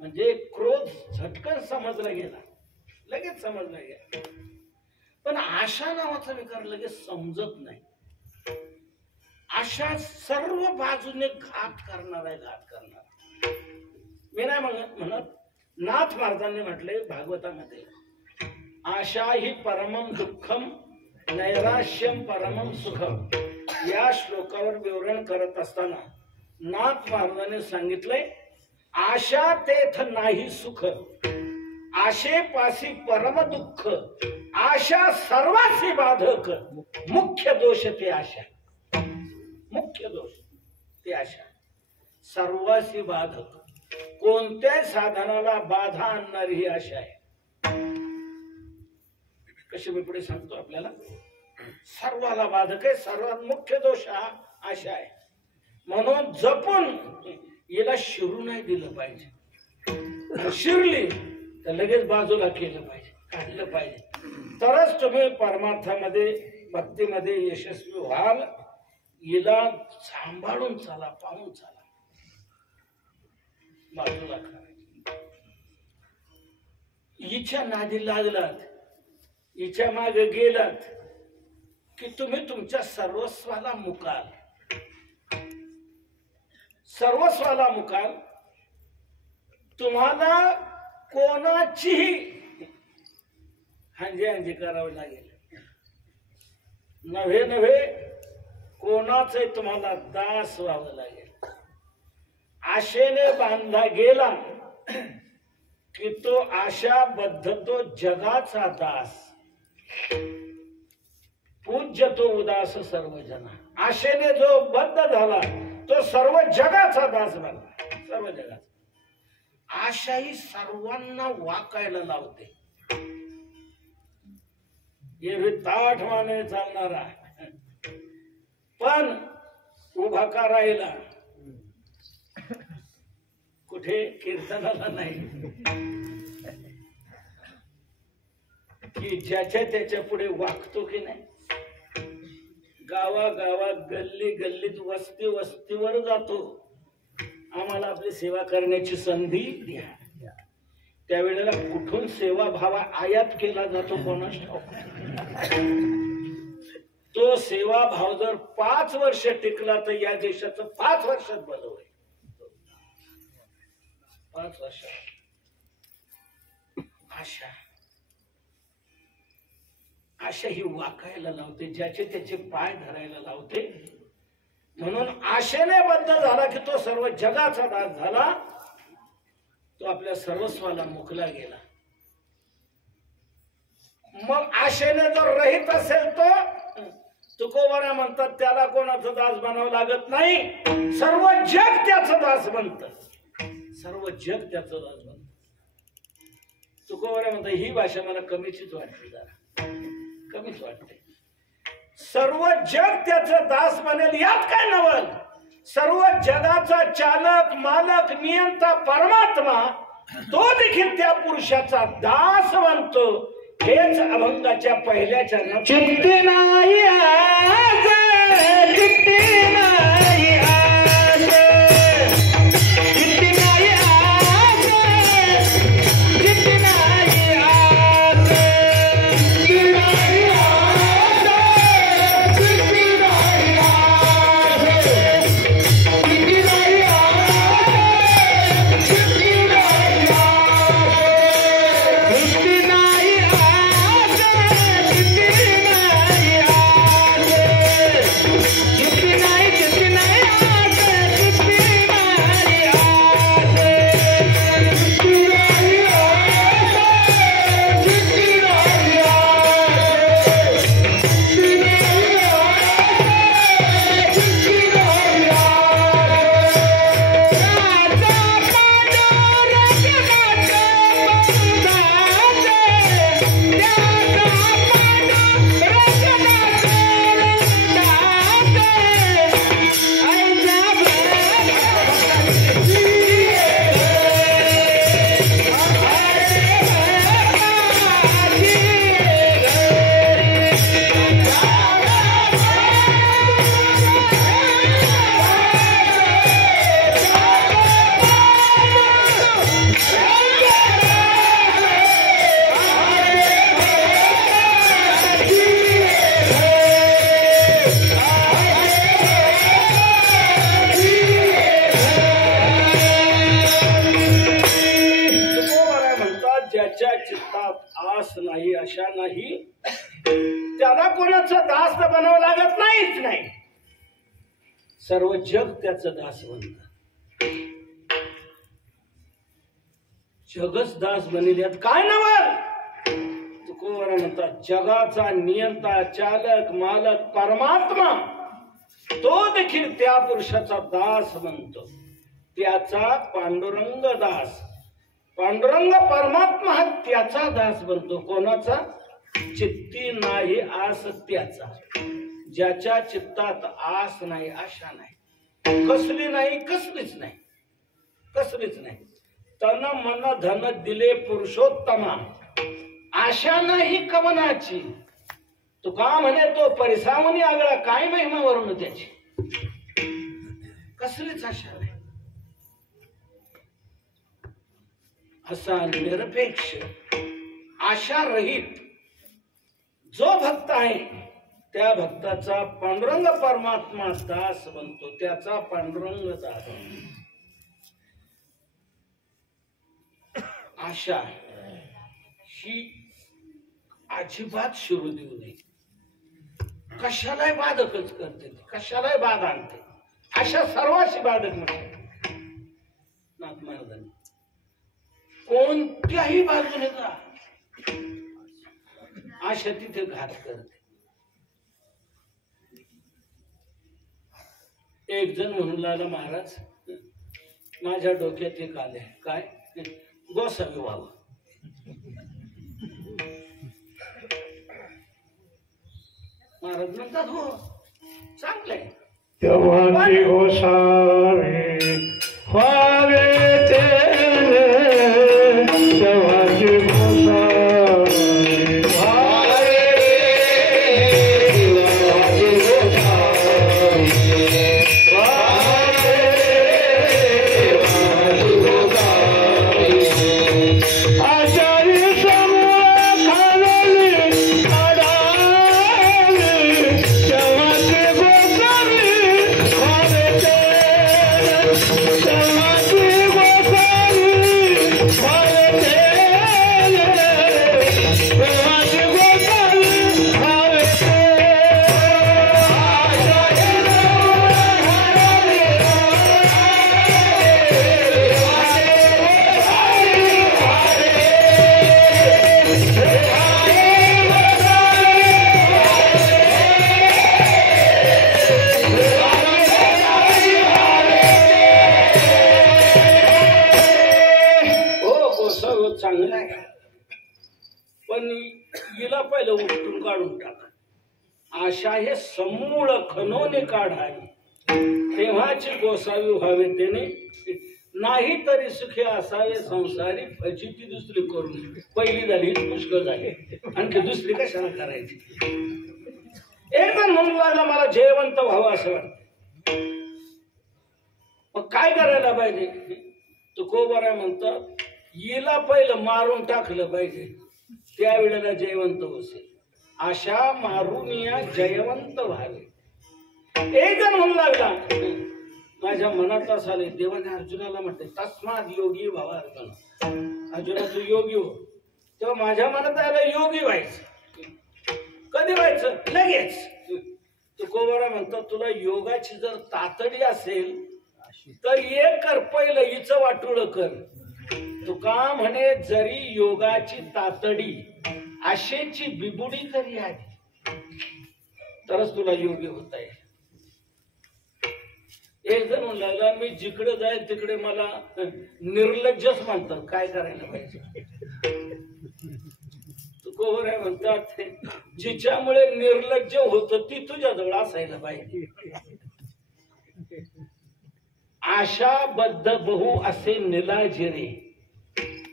म्हणजे क्रोध झटकन समजला गेला, लगेच समजला गेला. पण आशा नावाचा विकार लगेच समजत नाही. आशा सर्व बाजूने घात करणार आहे. घात करणार. मी नाही म्हणत. नाथ महाराजांनी म्हटले भागवतामध्ये आशा ही परमम दुःखम नैराश्यम परमम सुखम. या श्लोकावर विवरण करत असताना नाथ महाराजांनी सांगितलंय आशा तेथ नाही सुख, आशेपासी परम दुःख, आशा सर्वासी बाधक, मुख्य दोष ते आशा. मुख्य दोष ते आशा सर्वासी बाधक. कोणत्याही साधनाला बाधा आणणारी ही आशा आहे. कशी मी पुढे सांगतो आपल्याला. सर्वाला बाधक आहे. सर्वात मुख्य दोष हा आशा आहे. म्हणून जपून हिला शिरू नाही दिलं पाहिजे. शिरली तर लगेच बाजूला केलं पाहिजे, काढलं पाहिजे. तरच तुम्ही परमार्थामध्ये भक्तीमध्ये यशस्वी व्हाल. हिला सांभाळून चाला, पाहून चाला, बाजूला करा. हिच्या नादी लागलात, हिच्या मागे गेलात की तुम्ही तुमच्या सर्वस्वाला मुकाल. सर्वस्वाला मुकाल. तुम्हाला कोणाचीही हंजे करावं लागेल. नव्हे नव्हे कोणाचे तुम्हाला दास व्हावं लागेल. आशेने बांधला गेला की तो आशाबद्ध, तो जगाचा दास. पूज्य तो उदास सर्व जना. आशेने जो बद्ध झाला तो सर्व जगाचा दास बनला. सर्व जगाचा. आशा ही सर्वांना वाकायला लावते. एरवी ताठमाने चालणारा पण उभा का राहिला कुठे कीर्तनाला नाही, की ज्याच्या त्याच्या पुढे वागतो की नाही. गावागावात गल्ली गल्लीत वस्ती वस्तीवर जातो. आम्हाला आपली सेवा करण्याची संधी द्या. त्यावेळेला कुठून सेवा भावा आयात केला जातो कोणास ठाऊक. तो सेवा भाव जर 5 वर्ष टिकला तर या देशाचं 5 वर्षात भलं होईल. 5 वर्ष. आशा आशा ही वाकायला लावते, ज्याचे त्याचे पाय धरायला लावते. म्हणून आशेने बद्ध झाला की तो सर्व जगाचा दास झाला. तो आपल्या सर्वस्वाला मुकला गेला. मग आशेने जर रहित असेल तो तुकोबारा म्हणतात त्याला कोणाचं दास बनावं लागत नाही. सर्व जग त्याचं दास बनत. सर्व जग त्याचं दास बनत. तुकोबारा म्हणतात ही भाषा मला कमीचीच वाटते, जरा कमीच वाटते. सर्व जग त्याचं दास बनेल यात काय नवल. सर्व जगाचा चालक मालक नियंता परमात्मा तो देखील त्या पुरुषाचा दास बनतो. हेच अभंगाच्या पहिल्या चरणात. चित्ती नाही आज, चित्ती नाही आज, चित्ती नाही आज, चित्ती नाही आज, चित्ती नाही आज, चित्ती नाही आज, चित्ती नाही आज, चित्ती नाही आज, चित्ती नाही आज, चित्ती नाही आज, चित्ती नाही, चित्ती नाही आज, चित्ती नाही आज, चित्ती नाही आज, चित्ती नाही आज, चित्ती नाही आज, चित्ती नाही तुकोबारा म्हणतात ज्याच्या चित्तात आस नाही आशा नाही त्याला कोणाचं दास तर बनावं लागत नाहीच नाही. सर्व जग त्याचं दास बनत. जगच दास बनेल यात काय नवल. तुकोबारा म्हणतात जगाचा नियंता चालक मालक परमात्मा तो देखील त्या पुरुषाचा दास बनतो. त्याचा पांडुरंग दास. पांडुरंग परमात्मा हा त्याचा दास बनतो. कोणाचा. चित्ती नाही आस त्याचा. ज्याच्या चित्तात आस नाही आशा नाही कसली नाही कसलीच नाही कसलीच नाही. तन मन धन दिले पुरुषोत्तमा आशा नाही कवनाची. तुका म्हणे तो परिसावनी आगळा काय महिमा वरून त्याची. कसलीच आशा नाही. असा निरपेक्ष आशा रहित जो भक्त आहे त्या भक्ताचा पांडुरंग परमात्मा दास बनतो. त्याचा पांडुरंग दास. आशा ही अजिबात शिरू देऊ नये. कशालाही बाधकच करते, कशालाही बाध आणते, अशा सर्वांशी बाधक म्हणते नाथ महाराजांनी. कोणत्याही बाजूने जा आशा तिथे घात करते. एक जण म्हणून लागला, महाराज माझ्या डोक्यात एक आले, काय गोसावी व्हावं. महाराज म्हणतात हो चांगलंय. तेव्हाची गोसावी व्हावे तेरे, तेव्हाची गोसावी व्हावे, तेव्हाची गोसावी व्हावे, तेव्हाची गोसावी. आचारी समूह खालली काढावी, तेव्हाची गोसावी व्हावे तेरे, तेव्हाची गोसावी व्हावे तेरे, तेव्हाची गोसावी व्हावे तेरे. हो गोसावी चांगलं आहे, पण हिला पहिलं उठून काढून टाका. आशा हे समूळ खणून काढावी, तेव्हाची गोसावी व्हावे त्याने, नाही तरी सुखी असावे संसारी, फजिती दुसरी करून. पहिली झाली पुष्कळ झाली, आणखी दुसरी कशाला करायची. एकदम म्हणून लागला मला जयवंत व्हावं असं वाटतं. मग काय करायला पाहिजे. तुकोबाराय म्हणतात हिला पहिलं मारून टाकलं पाहिजे, त्यावेळेला जयवंत होसे. आशा मारून या जयवंत व्हावे. एक जण म्हणू लागला, माझ्या मनात असं आले, देवाने अर्जुनाला म्हटले तस्मात योगी व्हावा. अर्जुना तू योगी हो. तेव्हा माझ्या मनात आलं योगी व्हायचं. कधी व्हायचं. लगेच. तुकोबाराय म्हणतात तुला योगाची जर तातडी असेल तर एक कर, पहिलं हिचं वाटोळं कर. तुका म्हणे जरी योगाची तातडी आशेची बिबुडी तरी आली तरच तुला योग्य होता येईल. एक जण म्हणला मी जिकडे जाईल तिकडे मला निर्लज्जच म्हणतात, काय करायला पाहिजे. तुकोबाराय म्हणतात जिच्यामुळे निर्लज्ज होत ती तुझ्याजवळ असायला पाहिजे. आशाबद्ध बहु असे निलाजिरे.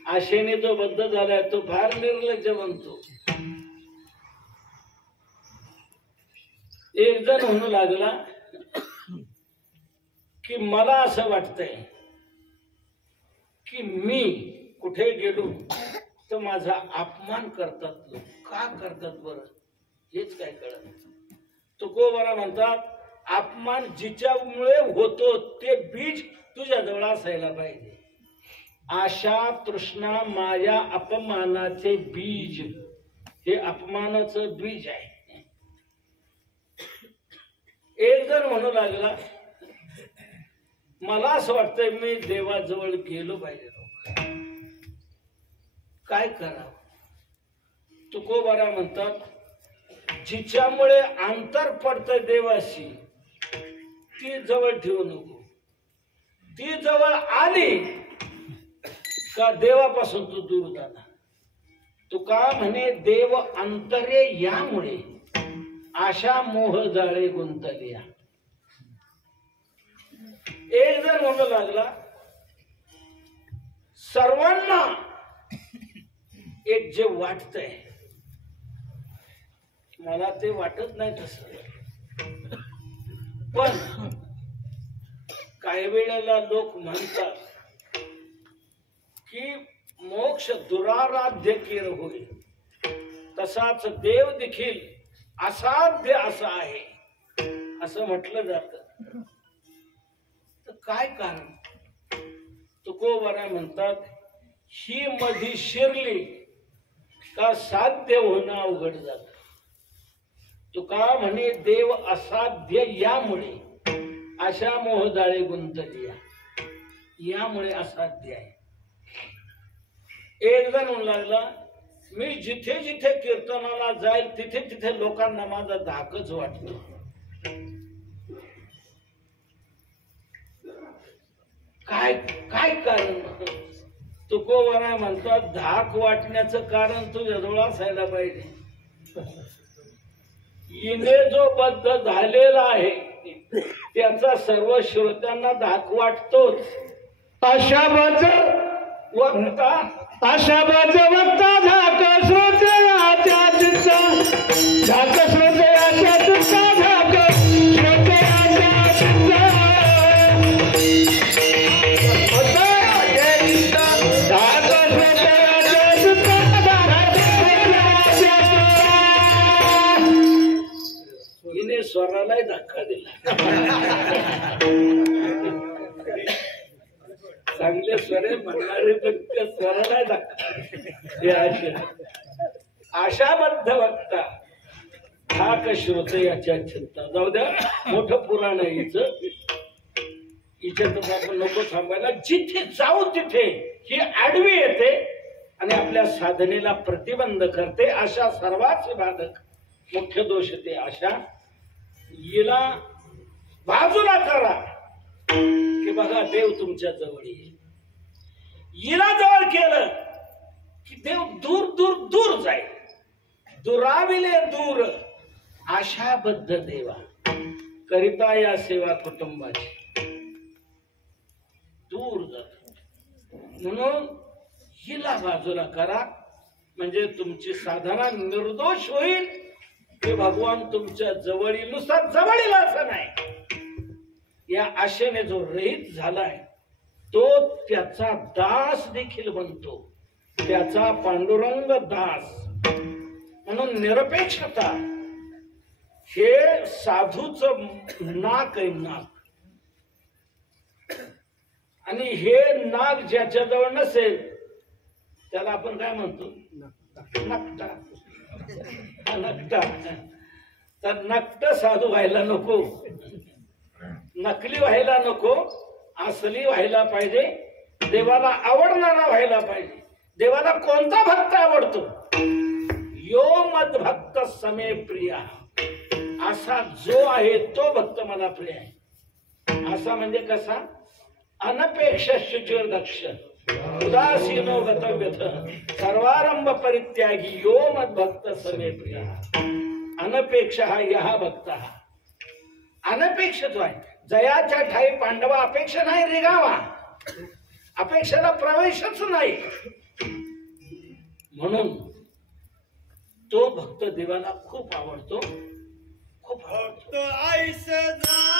आशेने जो बद्ध झालाय तो फार निर्लज्ज बनतो. एक जण म्हणू लागला की मला असं वाटतंय की मी कुठे गेलो तर माझा अपमान करतात लोक. का करतात बरं हेच काय कळत नाही. तुकोबाराय म्हणतात अपमान जिच्यामुळे होतो ते बीज तुझ्याजवळ असायला पाहिजे. आशा तृष्णा माया अपमानाचे बीज हे अपमानाचं बीज आहे. एक जण म्हणू लागला मला असं वाटतंय मी देवाजवळ गेलो पाहिजे. काय करावं. तुकोबाराय म्हणतात जिच्यामुळे अंतर पडतंय देवाशी ती जवळ ठेवू नको. ती जवळ आली का देवापासून तू दूर झाला. तुका म्हणे देव अंतरे यामुळे आशा मोह जाळे गुंतलिया. एक जण म्हणू लागला सर्वांना एक जे वाटतंय मला ते वाटत नाही तसं, पण काही वेळेला लोक म्हणतात की मोक्ष दुराराध्य केर होईल, तसाच देव देखील असाध्य असा आहे असं म्हटलं जात. तर काय कारण. तुकोबाराय म्हणतात ही मधी शिरली का साध्य होणं अवघड जात. तुका म्हणे देव असाध्य यामुळे अशा मोहजाळे गुंतली यामुळे असाध्य आहे. एक जण म्हणू लागला मी जिथे जिथे कीर्तनाला जाईल तिथे तिथे लोकांना माझा धाकच वाटतो. काय काय कारण? तुकोबरा म्हणतात धाक वाटण्याचं कारण तुझ्याजवळ असायला पाहिजे. इने जो बद्ध झालेला आहे त्याचा सर्व श्रोत्यांना धाक वाटतोच. अशा बज वक्ता वक्ता झाक श्रोत्याच्या चित्ता झाक श्रोत्याच्या चित्ता झाक श्रोत्याच्या चित्ता हिने स्वरालाही धक्का दिला. चांगले स्वरे म्हणणारे पण त्या स्वरालाही धक्का. आशाबद्ध वक्ता धाक श्रोते याच्या चिंता. जाऊ द्या, मोठं पुराण आहे हिचं. हिच्यात आपण नको थांबायला. जिथे जाऊ तिथे ही आडवी येते आणि आपल्या साधनेला प्रतिबंध करते. अशा सर्वांचे बाधक मुख्य दोष ते अशा. हिला बाजूला करा की बघा देव तुमच्या जवळ येईल. हिला जवळ केलं की देव दूर दूर दूर जाईल. दुराविले दूर आशाबद्ध देवा करिता या सेवा कुटुंबाची दूर जात. म्हणून हिला बाजूला करा म्हणजे तुमची साधना निर्दोष होईल. हे भगवान तुमच्या जवळ येईल. नुसता जवळ येईल असं नाही. या आशेने जो रहित झालाय तो त्याचा दास देखील बनतो. त्याचा पांडुरंग दास. म्हणून निरपेक्षता हे साधूच नाक आहे. नाक. आणि हे नाक ज्याच्याजवळ नसेल त्याला आपण काय म्हणतो? नकटा. नकटा. तर नकट साधू व्हायला नको, नकली व्हायला नको, असली व्हायला पाहिजे. देवाला आवडणारा व्हायला पाहिजे. देवाला कोणता भक्त आवडतो? यो मद भक्त समे प्रिया. असा जो आहे तो भक्त मला प्रिय आहे. असा म्हणजे कसा? अनपेक्ष शुचिर दक्ष उदासीनो गतव्यथ सर्वारंभ परित्यागी यो मद भक्त समे प्रिया. अनपेक्ष हा यहा भक्त. हा अनपेक्ष जो आहे. जयाच्या ठाई पांडवा अपेक्षा नाही रिगावा. अपेक्षेला प्रवेशच नाही. म्हणून तो भक्त देवाला खूप आवडतो. खूप आवडतो. आईसे झाला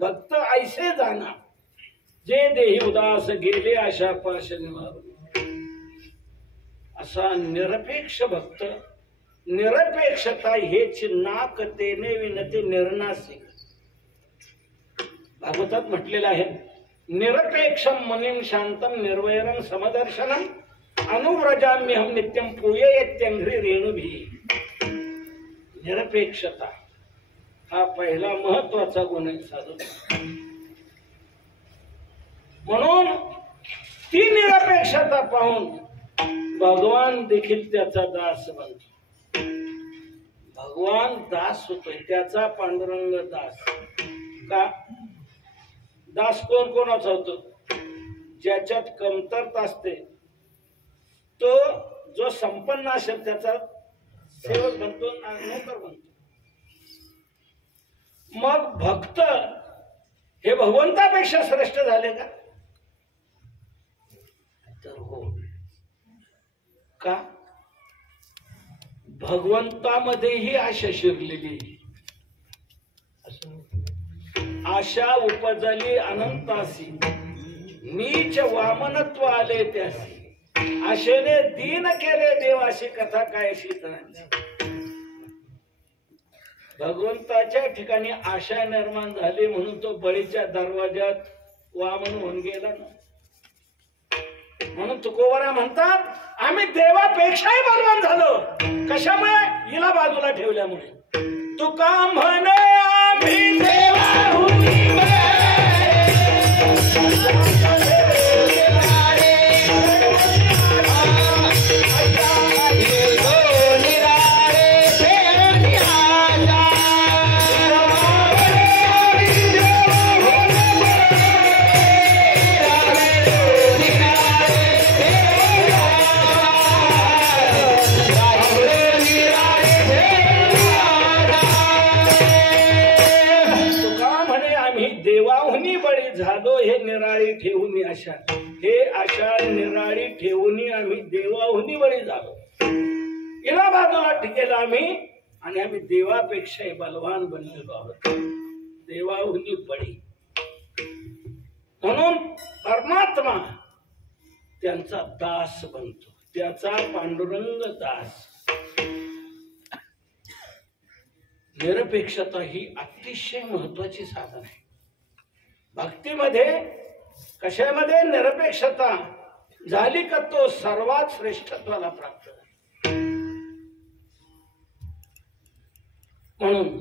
भक्त ऐसे जाना जे देही उदास गेले आशा पाश निवारून. असा निरपेक्ष भक्त. निरपेक्षता हेच नाक तेने विनते निर्नासिक. भागवतात म्हटलेलं आहे निरपेक्षम मनिम शांतम निर्वैरम समदर्शनम अनुव्रजाम्यहम नित्यम पूयेत्यंघ्री रेणुभी. निरपेक्षता हा पहिला महत्वाचा गुण आहे साधू. म्हणून ती निरपेक्षता पाहून भगवान देखील त्याचा दास बनतो. भगवान दास होतोय, त्याचा पांडुरंग दास. का दास कोण कोणाचा होतो? ज्याच्यात कमतरता असते तो जो संपन्न असेल त्याचा सेवक बनतो, नोकर बनतो. मग भक्त हे भगवंतापेक्षा श्रेष्ठ झाले का? तर हो. का? भगवंतामध्येही आशा शिरलेली. आशा उपजली अनंतासी, नीच वामनत्व आले त्यासी. आशेने दीन केले देवाशी, कथा काय शीतळांची. भगवंताच्या ठिकाणी आशा निर्माण झाली म्हणून तो बळीच्या दरवाज्यात वामन होऊन गेला ना. म्हणून तुकोबारा म्हणतात आम्ही देवापेक्षाही बलवान झालो. कशामुळे? हिला बाजूला ठेवल्यामुळे. तुका म्हणे आम्ही देवाहुनी झालो. हे निराळी ठेवून आशा, हे आशा निराळी ठेवून आम्ही देवाहुनी बळी झालो. हिला बाजूला टिकेला आम्ही आणि आम्ही देवापेक्षाही बलवान बनलेलो आहोत. देवाहुनी बळी. म्हणून परमात्मा त्यांचा दास बनतो, त्याचा पांडुरंग दास. निरपेक्षता ही अतिशय महत्वाची साधन आहे. भक्तीमध्ये कशामध्ये निरपेक्षता झाली का तो सर्वात श्रेष्ठत्वाला प्राप्त झाला. म्हणून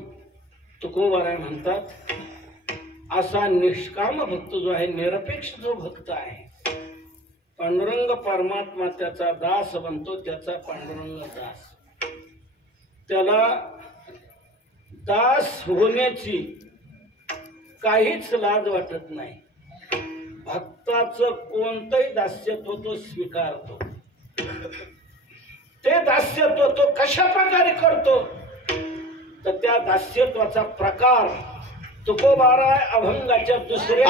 तुकोबाराय म्हणतात असा निष्काम भक्त जो आहे, निरपेक्ष जो भक्त आहे, पांडुरंग परमात्मा त्याचा दास बनतो, त्याचा पांडुरंग दास. त्याला दास होण्याची काहीच लाज वाटत नाही. भक्ताचं कोणतंही दास्यत्व तो स्वीकारतो. ते दास्यत्व तो कशा प्रकारे करतो तर त्या दास्यत्वाचा प्रकार तुकोबाराय अभंगाच्या दुसऱ्या